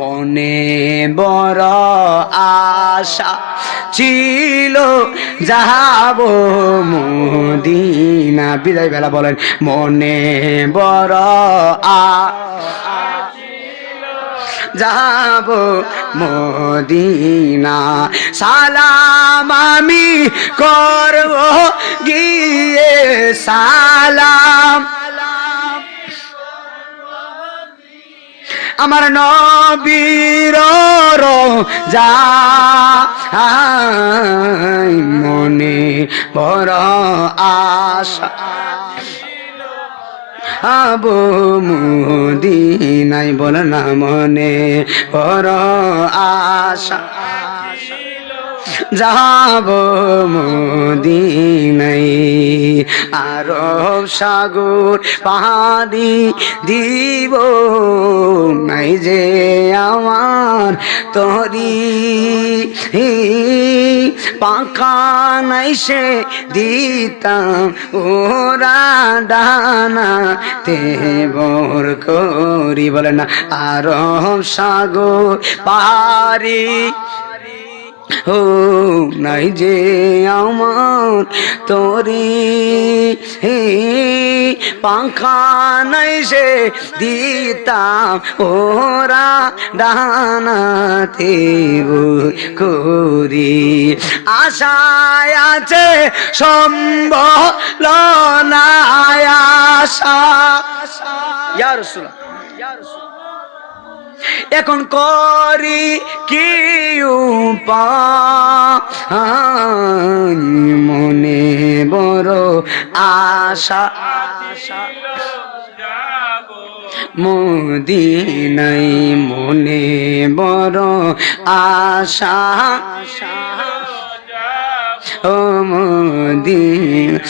মনে বড় আশা ছিল যাব মদিনা। বিদায় বেলা বলেন মনে বড় যাব মদিনা। সালাম আমি করব গিয়ে সালাম আমার নবীর রোজা। মনে বড় আশা আবু মদিনায় বল না মনে বড় আশা যাব মদিনায়। আরব সাগর পাহাড়ি দিব নাই যে আমার তরি পাখা নাই সে দিতাম ওরা ডানা তে বর করি বলে না। আরব সাগর পাহাড়ি ও নাই যে আমার তরি পাখা নাই সে দিতাম ওরা ডানাতে করি। আশায় আছে সম্বল নাই আশা ইয়া রাসূলুল্লাহ এখন করি কি উপায় মনে বড় আশা মদিনায় মনে বড় আশা ও মদিনা।